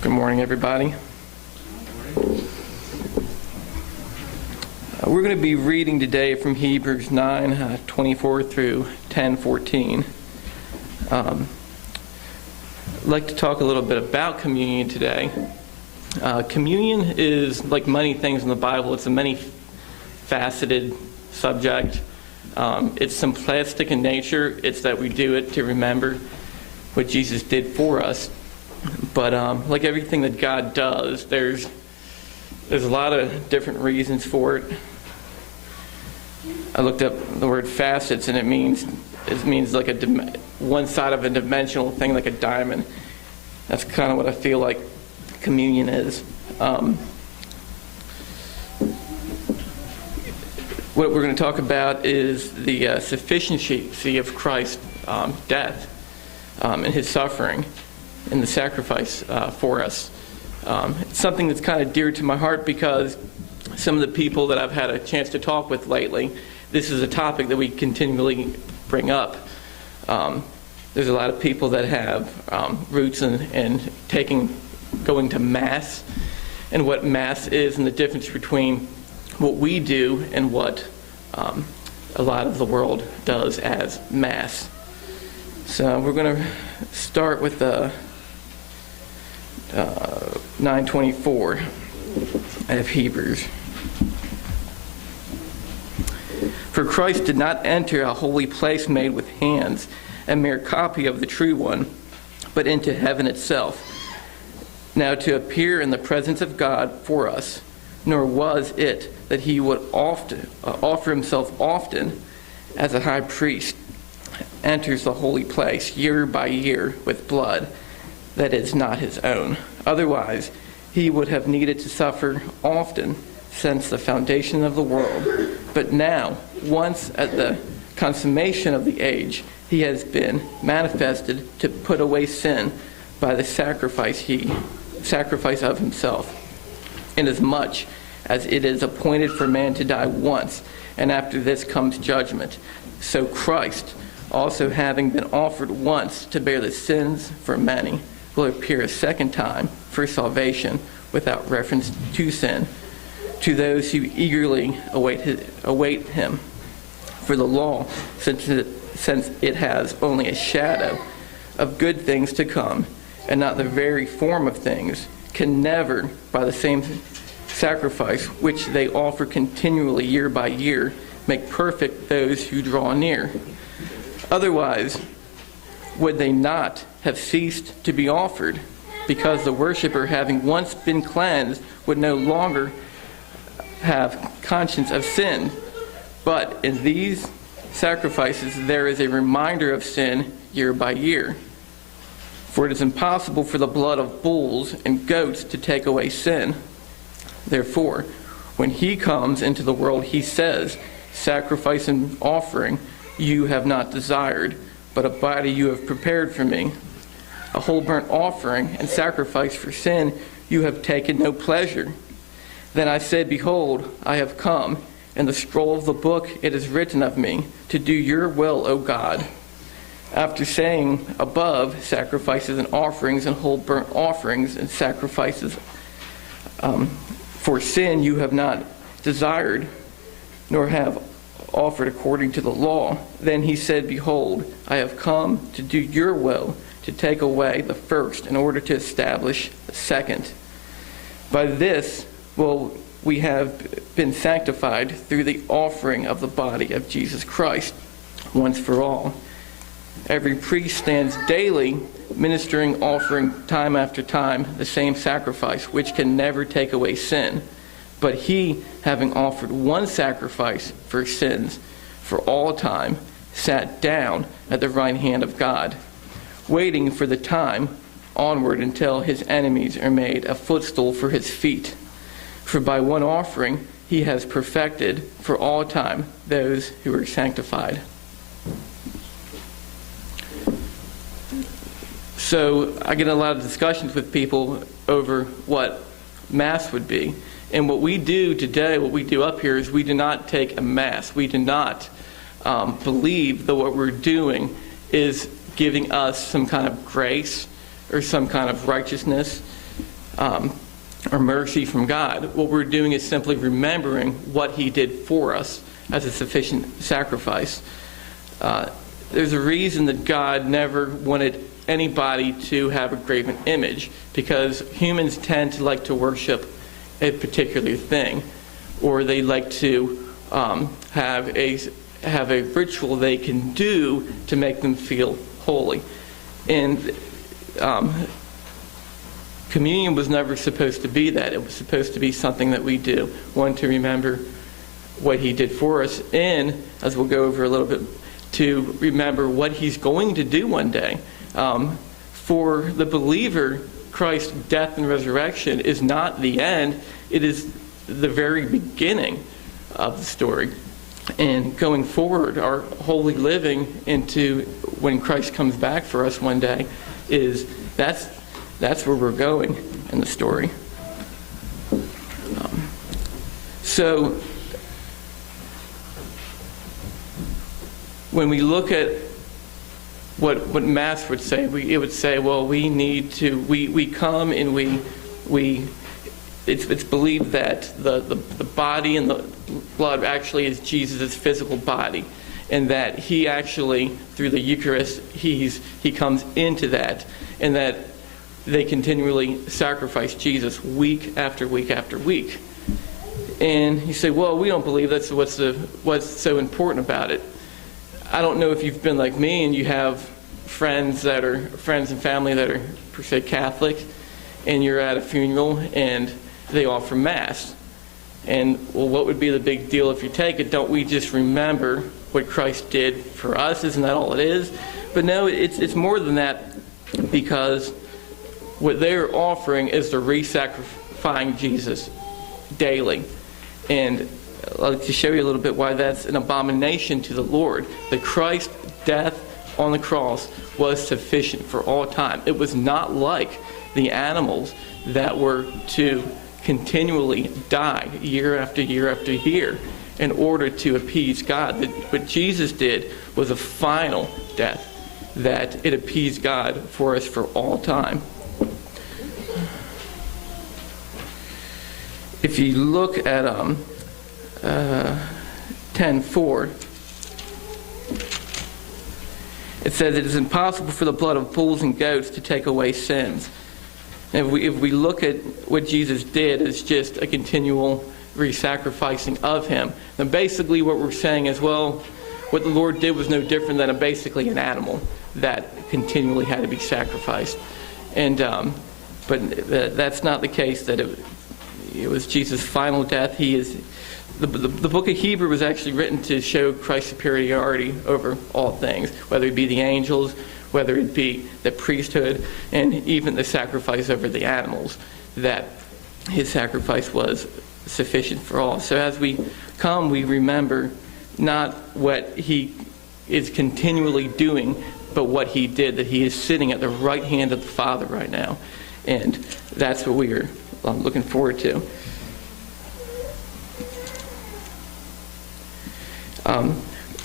Good morning, everybody. We're going to be reading today from Hebrews 9:24 through 10:14. I'd like to talk a little bit about communion today. Communion is like many things in the Bible. It's a many-faceted subject. It's simplistic in nature. It's that we do it to remember what Jesus did for us. But like everything that God does, there's a lot of different reasons for it. I looked up the word facets, and it means like one side of a dimensional thing, like a diamond. That's kind of what I feel like communion is. What we're going to talk about is the sufficiency of Christ's death and his suffering and the sacrifice for us. It's something that's kind of dear to my heart because some of the people that I've had a chance to talk with lately, this is a topic that we continually bring up. There's a lot of people that have roots in going to Mass and what Mass is and the difference between what we do and what a lot of the world does as Mass. So we're going to start with 9:24 of Hebrews. For Christ did not enter a holy place made with hands, a mere copy of the true one, but into heaven itself, now to appear in the presence of God for us. Nor was it that he would offer himself often, as a high priest enters the holy place year by year with blood that is not his own. Otherwise, he would have needed to suffer often since the foundation of the world. But now, once at the consummation of the age, he has been manifested to put away sin by the sacrifice of himself, inasmuch as it is appointed for man to die once, and after this comes judgment. So Christ, also having been offered once to bear the sins for many, will appear a second time for salvation without reference to sin, to those who eagerly await him. For the law, since it has only a shadow of good things to come, and not the very form of things, can never, by the same sacrifice which they offer continually year by year, make perfect those who draw near. Otherwise, would they not have ceased to be offered, because the worshiper, having once been cleansed, would no longer have conscience of sin. But in these sacrifices there is a reminder of sin year by year. For it is impossible for the blood of bulls and goats to take away sin. Therefore, when he comes into the world, he says, "Sacrifice and offering you have not desired, but a body you have prepared for me. A whole burnt offering and sacrifice for sin you have taken no pleasure." Then I said, "Behold, I have come. In the scroll of the book it is written of me, to do your will, O God." After saying above, sacrifices and offerings and whole burnt offerings and sacrifices for sin you have not desired, nor have offered according to the law. Then he said, "Behold, I have come to do your will, to take away the first in order to establish the second. By this will we have been sanctified through the offering of the body of Jesus Christ once for all. Every priest stands daily ministering, offering time after time the same sacrifice, which can never take away sin. But he, having offered one sacrifice for sins for all time, sat down at the right hand of God, waiting for the time onward until his enemies are made a footstool for his feet. For by one offering he has perfected for all time those who are sanctified." So I get a lot of discussions with people over what Mass would be. And what we do today, what we do up here, is we do not take a Mass. We do not believe that what we're doing is giving us some kind of grace or some kind of righteousness or mercy from God. What we're doing is simply remembering what he did for us as a sufficient sacrifice. There's a reason that God never wanted anybody to have a graven image, because humans tend to like to worship a particular thing, or they like to have a ritual they can do to make them feel holy. And communion was never supposed to be that. It was supposed to be something that we do, one, to remember what he did for us, and, as we'll go over a little bit, to remember what he's going to do one day. For the believer, Christ's death and resurrection is not the end. It is the very beginning of the story. And going forward, our holy living into when Christ comes back for us one day, that's where we're going in the story. So when we look at what Mass would say, it would say, well, we need to, we come and it's believed that the body and the blood actually is Jesus' physical body, and that he actually, through the Eucharist, he comes into that, and that they continually sacrifice Jesus week after week after week. And you say, well, we don't believe that's what's so important about it. I don't know if you've been like me and you have friends and family that are per se Catholic, and you're at a funeral and they offer Mass. And, well, what would be the big deal if you take it? Don't we just remember what Christ did for us? Isn't that all it is? But no, it's more than that, because what they're offering is the re-sacrificing Jesus daily. And I'd like to show you a little bit why that's an abomination to the Lord. That Christ's death on the cross was sufficient for all time. It was not like the animals that were to continually die year after year after year in order to appease God. What Jesus did was a final death, that it appeased God for us for all time. If you look at 10:4, it says it is impossible for the blood of bulls and goats to take away sins. And if we look at what Jesus did, it's just a continual re-sacrificing of him. And basically what we're saying is, well, what the Lord did was no different than basically an animal that continually had to be sacrificed. And but that's not the case. That it was Jesus' final death. He is the book of Hebrew was actually written to show Christ's superiority over all things, whether it be the angels, whether it be the priesthood, and even the sacrifice over the animals, that his sacrifice was sufficient for all. So as we come, we remember not what he is continually doing, but what he did, that he is sitting at the right hand of the Father right now. And that's what we are looking forward to.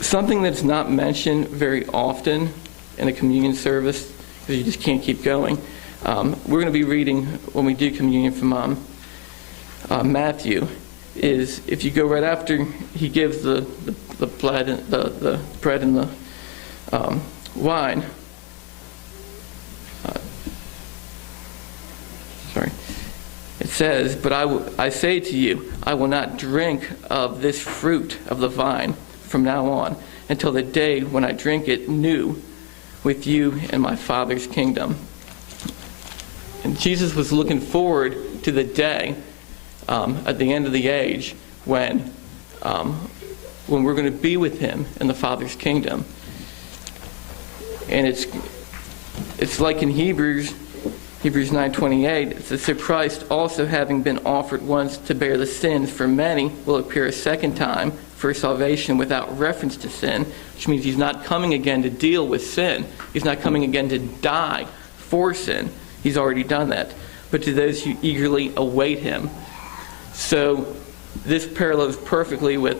Something that's not mentioned very often in a communion service, because you just can't keep going. We're going to be reading, when we do communion, from Matthew, is if you go right after he gives the blood, the bread and the wine. It says, "But I say to you, I will not drink of this fruit of the vine from now on until the day when I drink it new with you in my Father's kingdom." And Jesus was looking forward to the day at the end of the age when we're going to be with him in the Father's kingdom. And it's like in Hebrews 9:28, it says, "So Christ, also having been offered once to bear the sins for many, will appear a second time for salvation without reference to sin," which means he's not coming again to deal with sin. He's not coming again to die for sin. He's already done that. But to those who eagerly await him. So this parallels perfectly with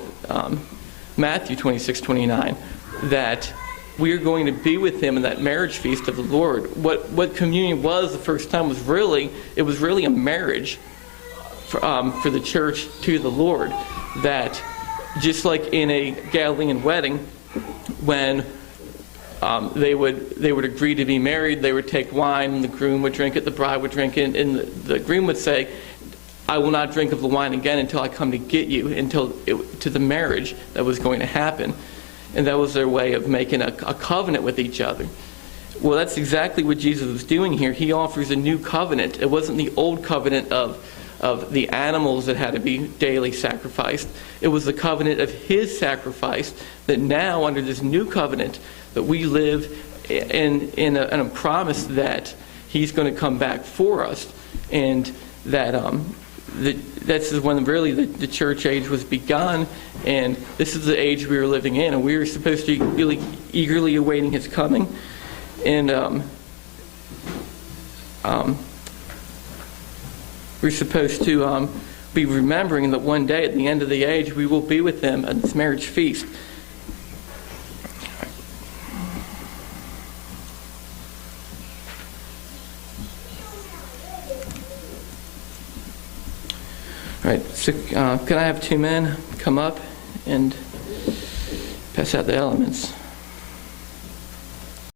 Matthew 26:29, that we are going to be with him in that marriage feast of the Lord. What communion was the first time was really a marriage for the church to the Lord. That just like in a Galilean wedding, when they would agree to be married, they would take wine, and the groom would drink it, the bride would drink it, and the groom would say, I will not drink of the wine again until I come to get you, to the marriage that was going to happen. And that was their way of making a covenant with each other. Well, that's exactly what Jesus was doing here. He offers a new covenant. It wasn't the old covenant of the animals that had to be daily sacrificed. It was the covenant of his sacrifice, that now under this new covenant that we live in a promise that he's going to come back for us, and that this is when really the church age was begun, and this is the age we were living in, and we were supposed to be really eagerly awaiting his coming. And we're supposed to be remembering that one day at the end of the age we will be with him at this marriage feast. All right, so can I have two men come up and pass out the elements?